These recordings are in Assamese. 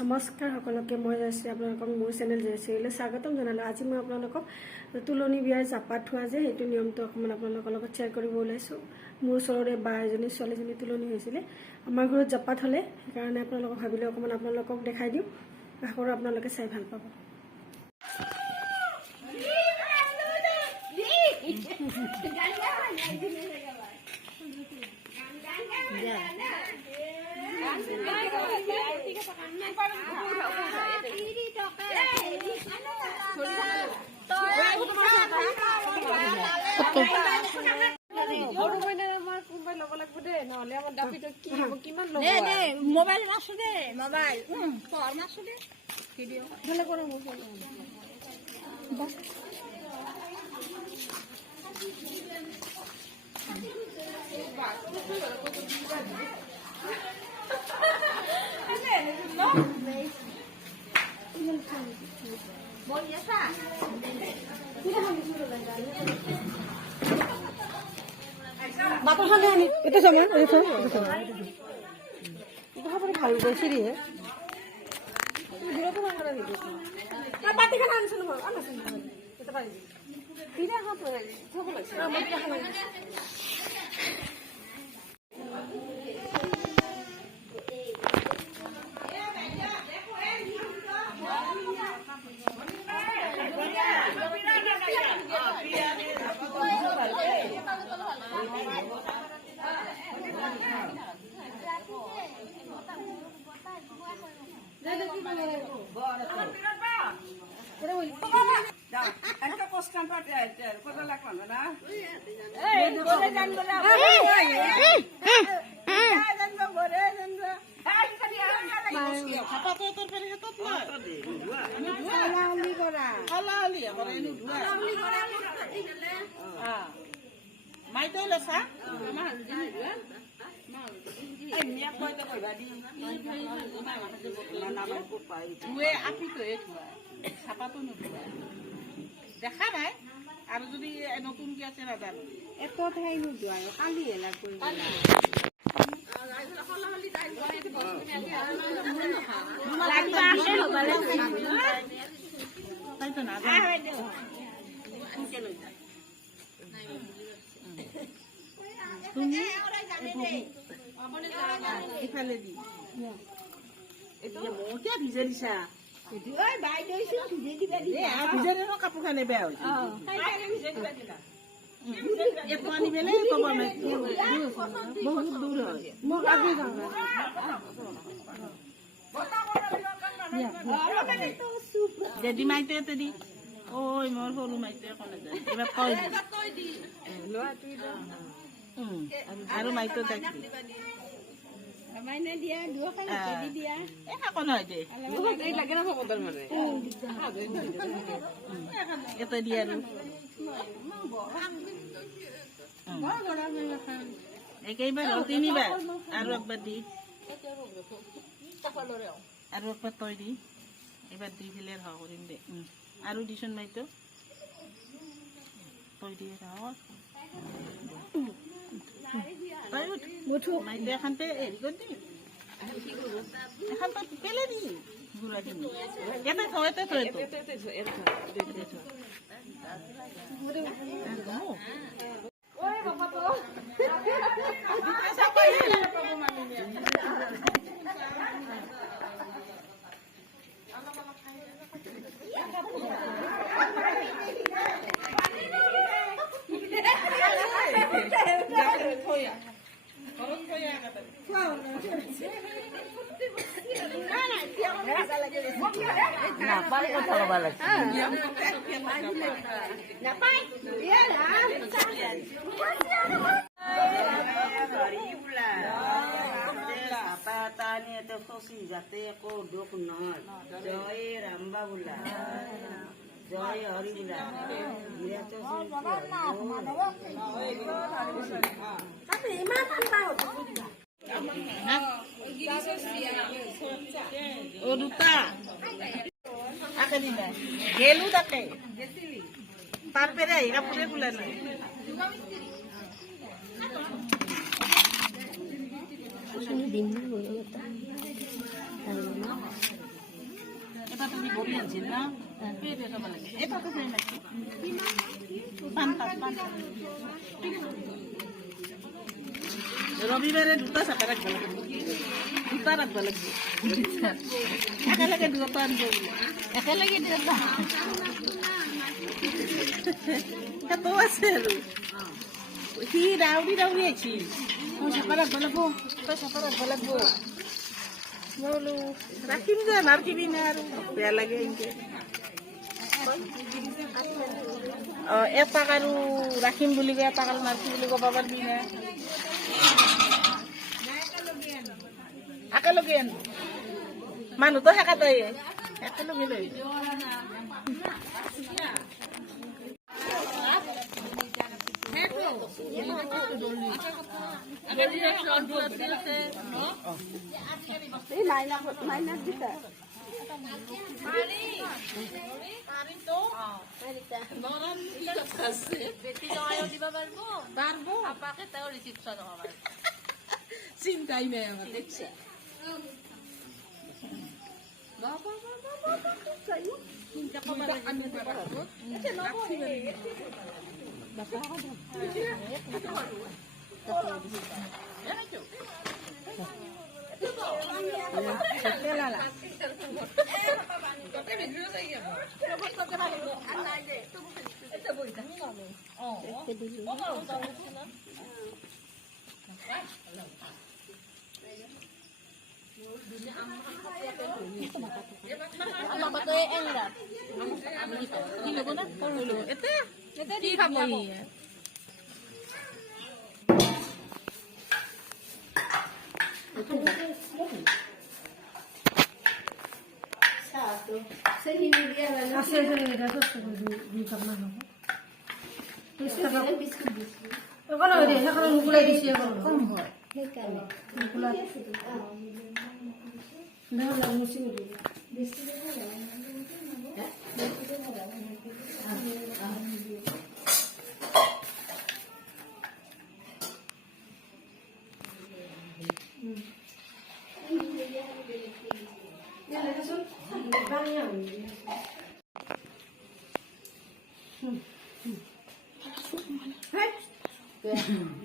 নমস্কাৰ সকলোকে মই জয়শ্ৰী আপোনালোকক মোৰ চেনেল জয়শ্ৰীলৈ স্বাগতম জনালোঁ। আজি মই আপোনালোকক তুলনি বিয়াৰ জাপা থোৱা যে সেইটো নিয়মটো অকণমান আপোনালোকৰ লগত শ্বেয়াৰ কৰিব ওলাইছোঁ। মোৰ ওচৰৰে বা এজনী ছোৱালীজনী তুলনি হৈছিলে, আমাৰ ঘৰত জাপা থ'লে, সেইকাৰণে আপোনালোকক ভাবিলোঁ অকণমান আপোনালোকক দেখাই দিওঁ। আশা কৰোঁ আপোনালোকে চাই ভাল পাব। মোবাইল মাছো দে মোবাইল পঢ়াৰ মাছো দে ভিডিও ভালো কৰে বাপৰ ফালে আনি এটা সময় ভাল গৈছে ৰে পাতিখানা আনিছিলো মই এটা পাৰি তিৰা হাত থব লাগিছে দেখা নাই আৰু যদি নতুনকে আছে নাজানো এত ঠাই নোযোৱা কালি হেলা কৰি ইফালে দি এতিয়া ভিজে দিছা কাপোৰ খানে বেয়া হৈছে বহুত দূৰ হয় যদি মাইতে দি ঐ মোৰ সৰু মাইতে কলে যায় এবাৰ কৈ দি আৰু মাইতো দেখি মাইনে দিয়া দিয়া একো নহয় দে লাগে না খবৰ মানে এটা দিয়া একেবাৰ তিনিবাৰ আৰু একবাৰ দি আৰু একবাৰ তই দি এবাৰ দি দিলে হ কৰিম দে আৰু দিচোন মাইতো তই দিয়ে মাইতো এখানতে হেৰি কৰি দি এখন তই পেলে দি গুড়াখিনি এটা থৈ নাপাই কথা ল'ব লাগে নাপাই যাতে একো দুখ নহয় জয় ৰাম্বা বোলা জয় হৰি বোলা দুটা গেলো তাকে তাৰপৰে এৰা পুৰে খুলে নাই দিন দুটা তুমি বৰি আনছিল না সেই দেখাব লাগে এটা তো চাই নাকি পান ৰবিবাৰে দুটা চাপা ৰাখিব লাগিব দুটা ৰাখিব লাগিব একেলগে দুটা আনিব একেলগে দুটা সেইটো আছে আৰু সি ডাউৰি আহিছিল মই চাপা ৰাখিব লাগিব তই চাপা ৰাখিব লাগিব মই বোলো ৰাখিম যে নাৰখিবি না আৰু বেয়া লাগে এনেকৈ এপাক আৰু ৰাখিম বুলি কয় এপাক আৰু নাৰখিম বুলি ক'ব পাৰিবি না একেলগে আনো মানুহতো একেটাই একেলগে লৈ চিন্তাই নাই আমার দেখছে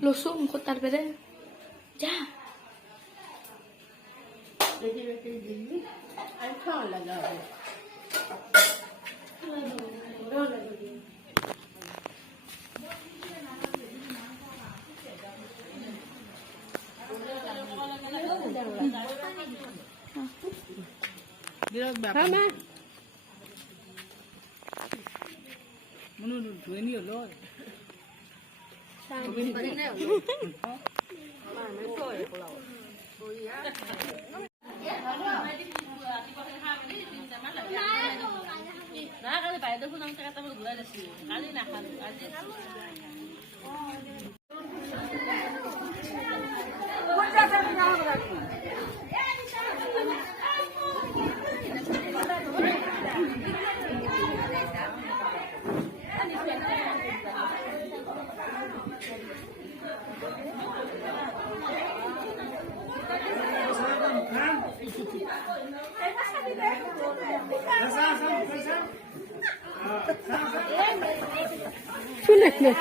Lo sumo contar bere. Ya. Mama. Menurut gue ini loh. Nah, kali Pak itu pun nang kata gue ada sih. Kali nak kali aja. Sulit nih.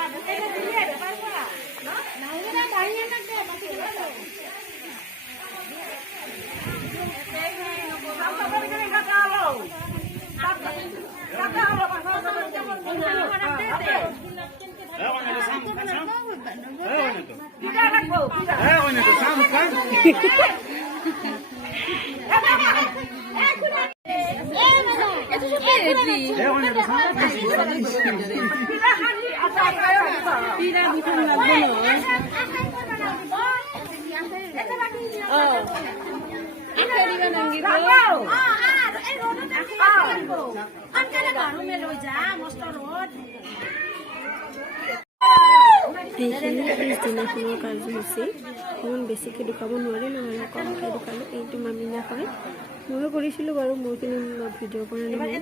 এইখিনি পিছদিনাখনৰ কাৰ্যসূচী অকণমান বেছিকৈ দেখুৱাব নোৱাৰি নহ'লে কমকৈ দেখুৱালোঁ। এইটো মামিনাখনে ময়ো কৰিছিলোঁ বাৰু, মোৰখিনি ভিডিঅ' কৰা নহয়।